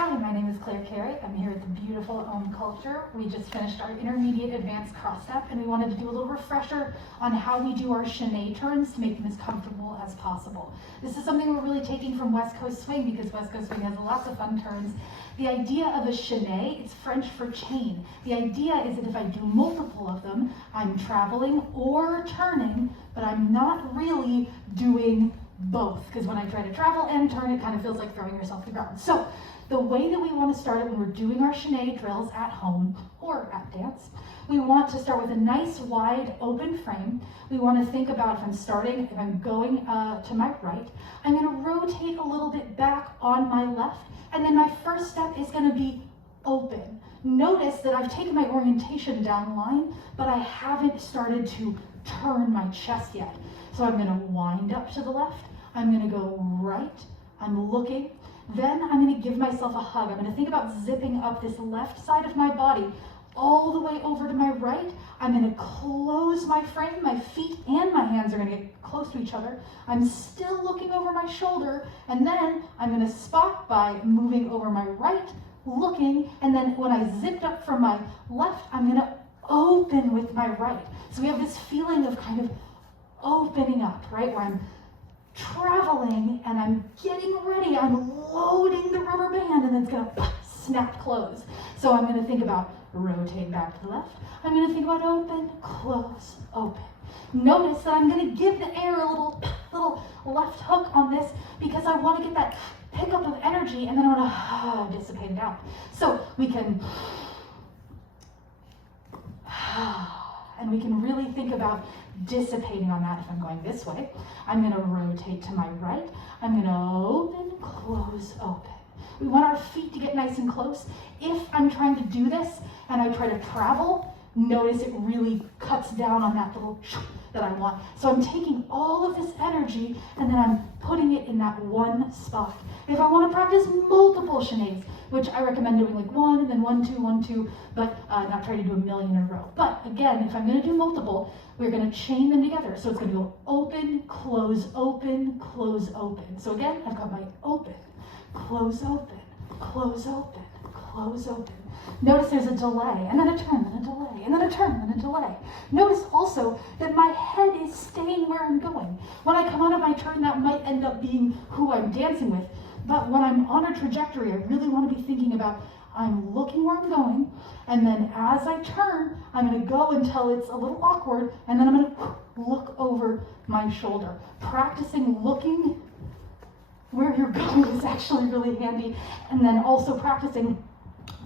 Hi, my name is Carey. I'm here at the beautiful Ohm Culture. We just finished our intermediate advanced cross-step, and we wanted to do a little refresher on how we do our Chaine turns to make them as comfortable as possible. This is something we're really taking from West Coast Swing because West Coast Swing has lots of fun turns. The idea of a Chaine, it's French for chain. The idea is that if I do multiple of them, I'm traveling or turning, but I'm not really doing both, because when I try to travel and turn, it kind of feels like throwing yourself to the ground. So the way that we want to start it when we're doing our Chaine drills at home or at dance, we want to start with a nice wide open frame. We want to think about if I'm starting, if I'm going to my right, I'm going to rotate a little bit back on my left, and then my first step is going to be open. Notice that I've taken my orientation down line, but I haven't started to turn my chest yet. So I'm going to wind up to the left, I'm going to go right, I'm looking, then I'm going to give myself a hug. I'm going to think about zipping up this left side of my body all the way over to my right. I'm going to close my frame, my feet and my hands are going to get close to each other. I'm still looking over my shoulder, and then I'm going to spot by moving over my right, looking, and then when I zipped up from my left, I'm going to open with my right. So we have this feeling of kind of opening up, right? Where I'm traveling and I'm getting ready, I'm loading the rubber band, and then it's gonna snap close. So I'm gonna think about rotate back to the left. I'm gonna think about open, close, open. Notice that I'm gonna give the air a little left hook on this because I wanna get that pickup of energy, and then I wanna dissipate it out. So we can, and we can really think about dissipating on that. If I'm going this way, I'm going to rotate to my right. I'm going to open, close, open. We want our feet to get nice and close. If I'm trying to do this and I try to travel, notice it really cuts down on that little that I want. So I'm taking all of this energy and then I'm putting it in that one spot. If I want to practice multiple Chaines, which I recommend doing like 1 and then 1, 2, but not try to do a million in a row. But again, if I'm going to do multiple, we're going to chain them together. So it's going to go open, close, open, close, open. So again, I've got my open, close, open, close, open, close, open. Notice there's a delay, and then a turn, then a delay, and then a turn, then a delay. Notice also that my head is staying where I'm going. When I come out of my turn, that might end up being who I'm dancing with. But when I'm on a trajectory, I really want to be thinking about I'm looking where I'm going, and then as I turn, I'm going to go until it's a little awkward, and then I'm going to look over my shoulder. Practicing looking where you're going is actually really handy, and then also practicing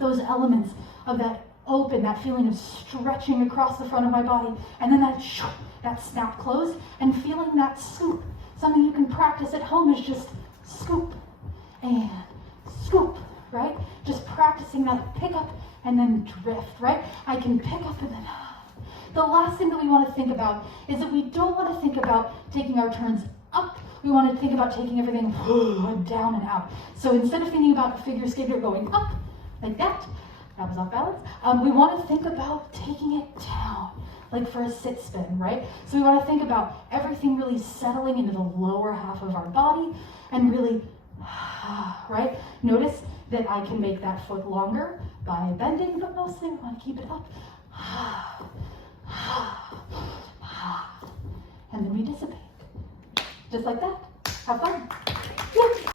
those elements of that open, that feeling of stretching across the front of my body, and then that snap close, and feeling that scoop. Something you can practice at home is just scoop and scoop, right? Just practicing that pickup and then drift, right? I can pick up and then the last thing that we want to think about is that we don't want to think about taking our turns up. We want to think about taking everything down and out. So instead of thinking about a figure skater going up like that was off balance, we want to think about taking it down, like for a sit spin, right? So we want to think about everything really settling into the lower half of our body and really, right? Notice that I can make that foot longer by bending, but mostly we want to keep it up. And then we dissipate. Just like that. Have fun.